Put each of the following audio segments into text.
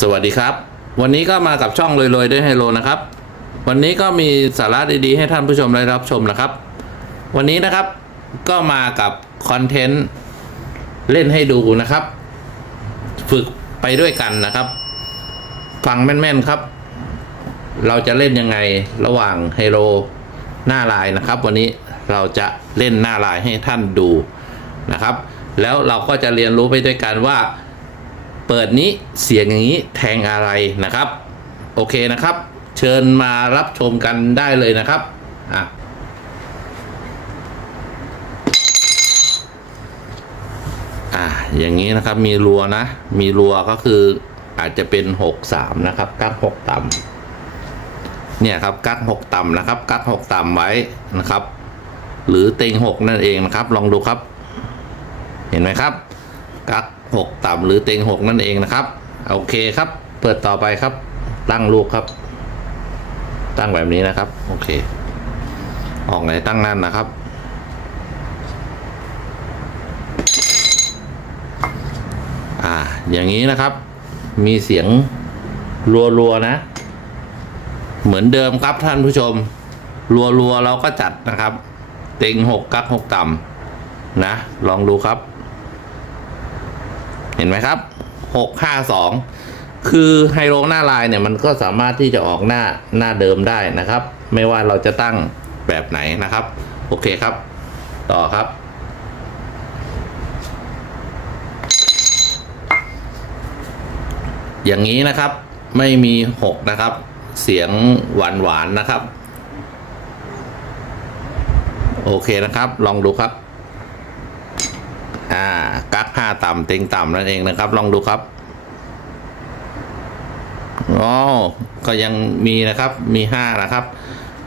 สวัสดีครับ วันนี้ก็มากับช่องรวยๆด้วยไฮโลนะครับ วันนี้ก็มีสาระดีๆ ให้ท่านผู้ชมได้รับชมนะครับ วันนี้นะครับก็มากับคอนเทนต์เล่นให้ดูนะครับ ฝึกไปด้วยกันนะครับ ฟังแม่นๆครับ เราจะเล่นยังไงระหว่างไฮโลหน้าลายนะครับ วันนี้เราจะเล่นหน้าลายให้ท่านดูนะครับ แล้วเราก็จะเรียนรู้ไปด้วยกันว่า เปิดนี้เสียงอย่างนี้แทงอะไรนะครับ โอเคนะครับ เชิญมารับชมกันได้เลยนะครับอะอะอย่างนี้นะครับมีรัวนะ มีรัวก็คืออาจจะเป็นหกสามนะครับกักหกต่ำเนี่ยครับกักหกต่ำนะครับกักหกต่ำไว้นะครับ หรือเต็งหกนั่นเองนะครับ ลองดูครับ เห็นไหมครับกัก หกต่ำหรือเต็งหกนั่นเองนะครับ โอเคครับ เปิดต่อไปครับ ตั้งลูกครับ ตั้งแบบนี้นะครับ โอเค ออกไหนตั้งนั่นนะครับ อ่า อย่างนี้นะครับ มีเสียงรัวๆนะ เหมือนเดิมครับท่านผู้ชม รัวๆเราก็จัดนะครับ เต็งหกกักหกต่ำนะ ลองดูครับ เห็นไหมครับหกห้าสองคือไฮโลหน้าลายเนี่ยมันก็สามารถที่จะออกหน้าหน้าเดิมได้นะครับ ไม่ว่าเราจะตั้งแบบไหนนะครับ โอเคครับ ต่อครับอย่างนี้นะครับไม่มีหกนะครับ เสียงหวานหวานนะครับ โอเคนะครับ ลองดูครับ อ่า กักห้าต่ำเต็งต่ำนั่นเองนะครับ ลองดูครับอ๋อก็ยังมีนะครับมีห้านะครับ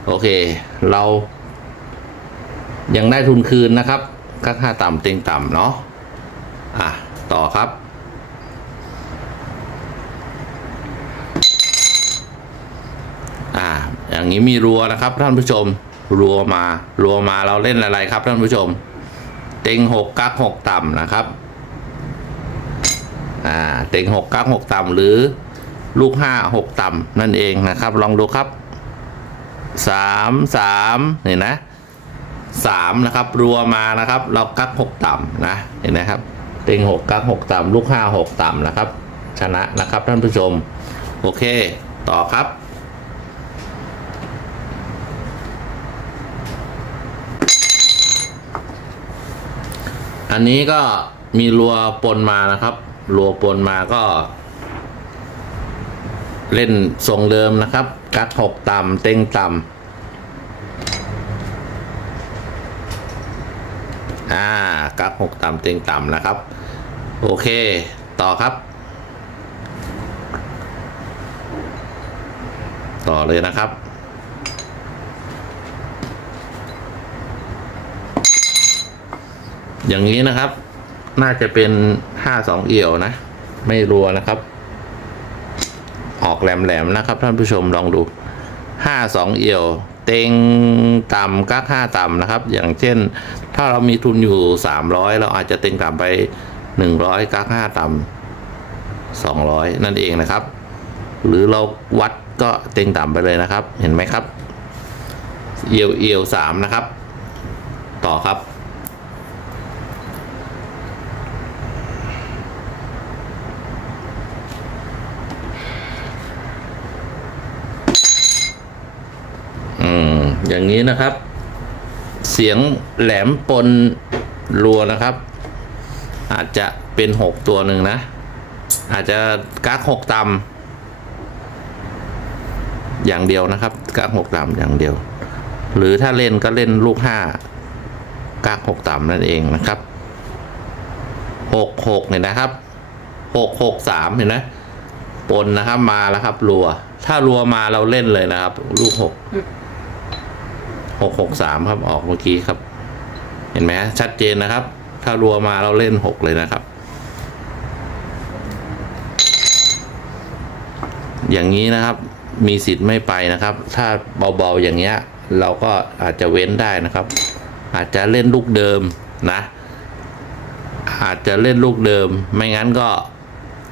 โอเค เรา ยังได้ทุนคืนนะครับกักห้าต่ำเต็งต่ำเนาะอะต่อครับอ่าอย่างนี้มีรัวนะครับท่านผู้ชม รัวมา รัวมาเราเล่นอะไรครับท่านผู้ชม ต็งหกกักหกต่ำนะครับอ่าเต็งหกกักหกต่ำหรือลูกห้าหกต่ำนั่นเองนะครับ ลองดูครับสามสามเห็นนะสามนะครับรัวมานะครับ เรากักหกต่ำนะเห็นไหมครับ เต็งหกกักหกต่ำลูกห้าหกต่ำนะครับ ชนะนะครับท่านผู้ชม โอเค ต่อครับ อันนี้ก็มีรัวปนมานะครับรัวปนมาก็ เล่นทรงเดิมนะครับ กักหกต่ำเต็งต่ำอ่า กักหกต่ำเต็งต่ำนะครับ โอเค ต่อครับ ต่อเลยนะครับ อย่างนี้นะครับ น่าจะเป็นห้าสองเอี่ยวนะ ไม่รัวนะครับ ออกแหลมๆนะครับ ท่านผู้ชมลองดูห้าสองเอี่ยว เต็งต่ำกักห้าต่ำนะครับ อย่างเช่น ถ้าเรามีทุนอยู่สามร้อยเราอาจจะเต็งต่ำไปหนึ่งร้อยกักห้าต่ำสองร้อยนั่นเองนะครับ หรือเราวัดก็เต็งต่ำไปเลยนะครับ เห็นไหมครับ เอี่ยวเอี่ยวสามนะครับ ต่อครับ อย่างนี้นะครับ เสียงแหลมปนรัวนะครับ อาจจะเป็นหกตัวหนึ่งนะ อาจจะกักหกต่ำอย่างเดียวนะครับกักหกต่ำอย่างเดียว หรือถ้าเล่นก็เล่นลูกห้ากักหกต่ำนั่นเองนะครับหกหกเนี่ยนะครับหกหกสามเห็นไหมปนนะครับมาแล้วครับรัว ถ้ารัวมาเราเล่นเลยนะครับ ลูกหก หกหกสามครับออกเมื่อกี้ครับ เห็นไหมชัดเจนนะครับ ถ้ารัวมาเราเล่นหกเลยนะครับ อย่างนี้นะครับมีสิทธิ์ไม่ไปนะครับ ถ้าเบาๆอย่างเงี้ย เราก็อาจจะเว้นได้นะครับ อาจจะเล่นลูกเดิมนะ อาจจะเล่นลูกเดิม ไม่งั้นก็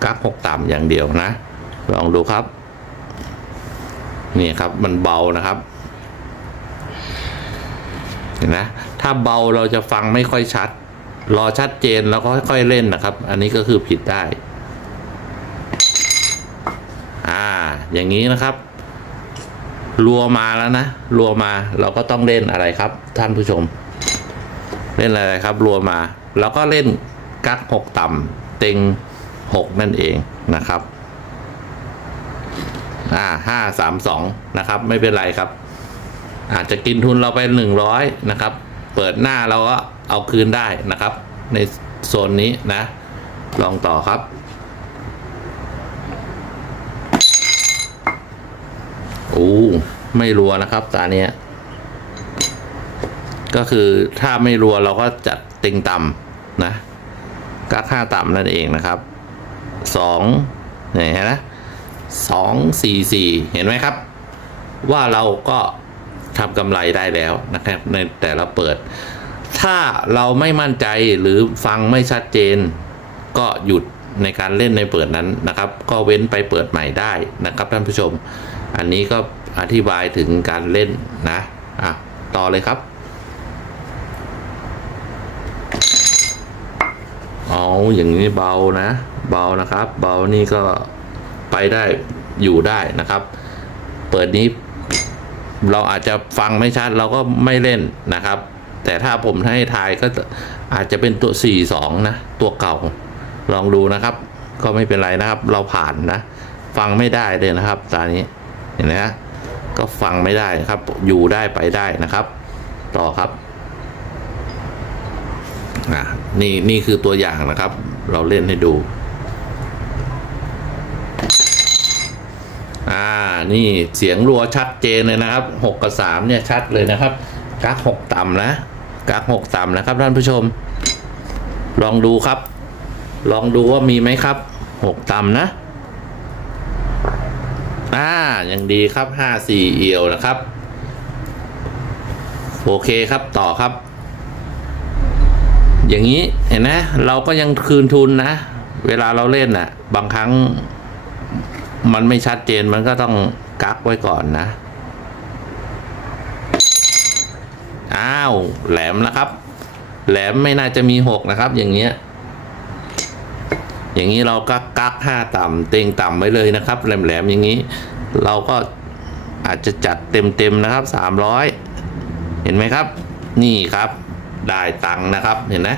กักหกต่ำอย่างเดียวนะ ลองดูครับ นี่ครับมันเบานะครับ เห็นไหมถ้าเบาเราจะฟังไม่ค่อยชัด รอชัดเจนแล้วก็ค่อยๆเล่นนะครับ อันนี้ก็คือผิดได้ อ่า อย่างนี้นะครับ รัวมาแล้วนะ รัวมาเราก็ต้องเล่นอะไรครับ ท่านผู้ชม เล่นอะไรครับ รัวมา แล้วก็เล่นกักหกต่ำเต็งหกนั่นเองนะครับ อ่าห้าสามสองนะครับ ไม่เป็นไรครับ อาจจะกินทุนเราไปหนึ่งร้อยนะครับ เปิดหน้าเราก็เอาคืนได้นะครับ ในโซนนี้นะ ลองต่อครับ โอ้ ไม่รัวนะครับตาเนี้ย ก็คือถ้าไม่รัวเราก็จัดติงต่ำนะกักห้าต่ำนั่นเองนะครับสองเห็นไหมสองสี่สี่เห็นไหมครับ ว่าเราก็ ทำกำไรได้แล้วนะครับในแต่ละเปิด ถ้าเราไม่มั่นใจหรือฟังไม่ชัดเจน ก็หยุดในการเล่นในเปิดนั้นนะครับ ก็เว้นไปเปิดใหม่ได้นะครับท่านผู้ชม อันนี้ก็อธิบายถึงการเล่นนะอะต่อเลยครับเอ๋ออย่างนี้เบานะ เบานะครับ เบานี่ก็ไปได้อยู่ได้นะครับ เปิดนี้ เราอาจจะฟังไม่ชัดเราก็ไม่เล่นนะครับ แต่ถ้าผมให้ทายก็อาจจะเป็นตัว 4 2 นะ ตัวเก่า ลองดูนะครับ ก็ไม่เป็นไรนะครับ เราผ่านนะ ฟังไม่ได้เลยนะครับตอนนี้เห็นไหมฮะก็ฟังไม่ได้ครับ อยู่ได้ไปได้นะครับ ต่อครับนี่นี่คือตัวอย่างนะครับ เราเล่นให้ดู อ่า นี่เสียงรัวชัดเจนเลยนะครับหกกับสามเนี่ยชัดเลยนะครับกักหกต่ำนะกักหกต่ำนะครับ ท่านผู้ชม ลองดูครับ ลองดูว่ามีไหมครับหกต่ำนะอ่ายังดีครับห้าสี่เอียวนะครับ โอเคครับต่อครับ อย่างนี้เห็นไหมเราก็ยังคืนทุนนะ เวลาเราเล่นน่ะ บางครั้ง มันไม่ชัดเจนมันก็ต้องกักไว้ก่อนนะ อ้าว แหลมนะครับ แหลมไม่น่าจะมีหกนะครับ อย่างเงี้ย อย่างนี้เราก็กักห้าต่ำเต็งต่ำไว้เลยนะครับ แหลมๆอย่างนี้ เราก็อาจจะจัดเต็มๆนะครับสามร้อยเห็นไหมครับ นี่ครับได้ตังค์นะครับเห็นไหม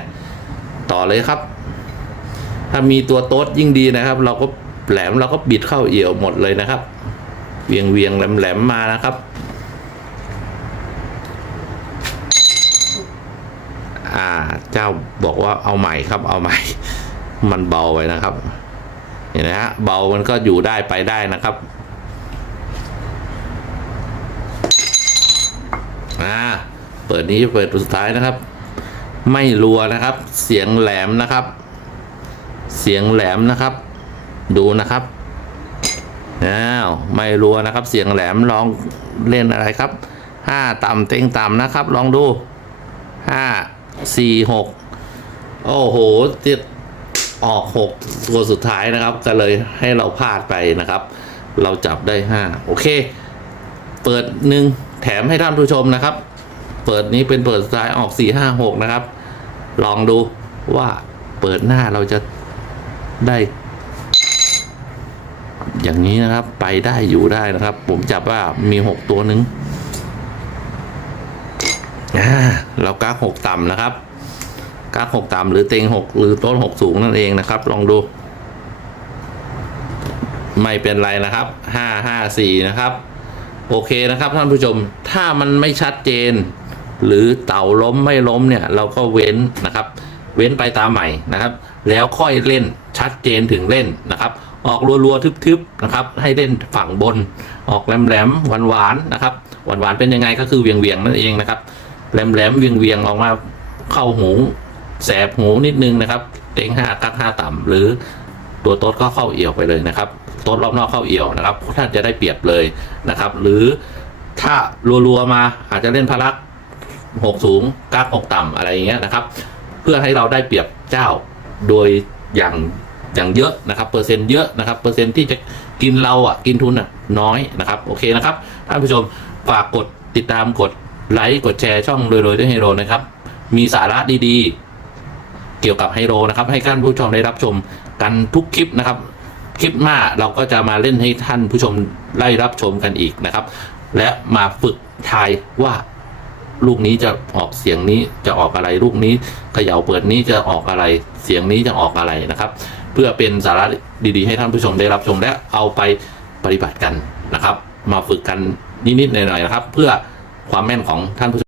ต่อเลยครับ ถ้ามีตัวโต๊ดยิ่งดีนะครับ เราก็ แหลมเราก็บิดเข้าเอี่ยวหมดเลยนะครับเวียงเวียงแหลมแหลมมานะครับ อ่าเจ้าบอกว่าเอาใหม่ครับเอาใหม่ มันเบาไปนะครับเห็นไหมฮะเบามันก็อยู่ได้ไปได้นะครับอ่าเปิดนี้เปิดสุดท้ายนะครับ ไม่รัวนะครับ เสียงแหลมนะครับ เสียงแหลมนะครับ ดูนะครับอ้าวไม่รัวนะครับ เสียงแหลมลองเล่นอะไรครับห้าต่ำเต็งต่ำนะครับ ลองดูห้าสี่หกโอ้โหติดออกหกตัวสุดท้ายนะครับ ก็เลยให้เราพลาดไปนะครับ เราจับได้ห้าโอเค เปิดหนึ่งแถมให้ท่านผู้ชมนะครับ เปิดนี้เป็นเปิดสุดท้ายออกสี่ห้าหกนะครับ ลองดูว่าเปิดหน้าเราจะได้ อย่างนี้นะครับ ไปได้อยู่ได้นะครับ ผมจับว่ามีหกตัวหนึ่งอ่าเรากักหกต่ำนะครับกักหกต่ำหรือเต็งหกหรือต้นหกสูงนั่นเองนะครับ ลองดู ไม่เป็นไรนะครับห้าห้าสี่นะครับ โอเคนะครับท่านผู้ชม ถ้ามันไม่ชัดเจน หรือเต่าล้มไม่ล้มเนี่ย เราก็เว้นนะครับ เว้นไปตามใหม่นะครับ แล้วค่อยเล่นชัดเจนถึงเล่นนะครับ ออกรัวๆทึบๆนะครับให้เล่นฝั่งบน ออกแหลมๆหวานๆนะครับหวานๆเป็นยังไงก็คือเวียงๆนั่นเองนะครับแหลมๆเวียงๆออกมาเข้าหูแสบหูนิดนึงนะครับเต็งห้ากักห้าต่ำหรือตัวโต๊ดก็เข้าเอี่ยวไปเลยนะครับโต๊ดรอบนอกเข้าเอี่ยวนะครับท่านจะได้เปรียบเลยนะครับ หรือถ้ารัวๆมาอาจจะเล่นพลักหกสูงกักหกต่ำอะไรอย่างเงี้ยนะครับ เพื่อให้เราได้เปรียบเจ้าโดยอย่าง อย่างเยอะนะครับเปอร์เซ็นต์เยอะนะครับเปอร์เซ็นต์ที่จะกินเราอะกินทุนอะน้อยนะครับโอเคนะครับท่านผู้ชมฝากกดติดตามกดไลค์กดแชร์ช่องรวยๆด้วยไฮโลนะครับ มีสาระดีๆ เกี่ยวกับไฮโลนะครับ ให้ท่านผู้ชมได้รับชมกันทุกคลิปนะครับ คลิปหน้าเราก็จะมาเล่นให้ท่านผู้ชมได้รับชมกันอีกนะครับ และมาฝึกทายว่าลูกนี้จะออกเสียงนี้จะออกอะไร ลูกนี้เขย่าเปิดนี้จะออกอะไร เสียงนี้จะออกอะไรนะครับ เพื่อเป็นสาระดีๆ ให้ท่านผู้ชมได้รับชมและเอาไปปฏิบัติกันนะครับ มาฝึกกันนิดๆหน่อยๆนะครับ เพื่อความแม่นของท่านผู้ชม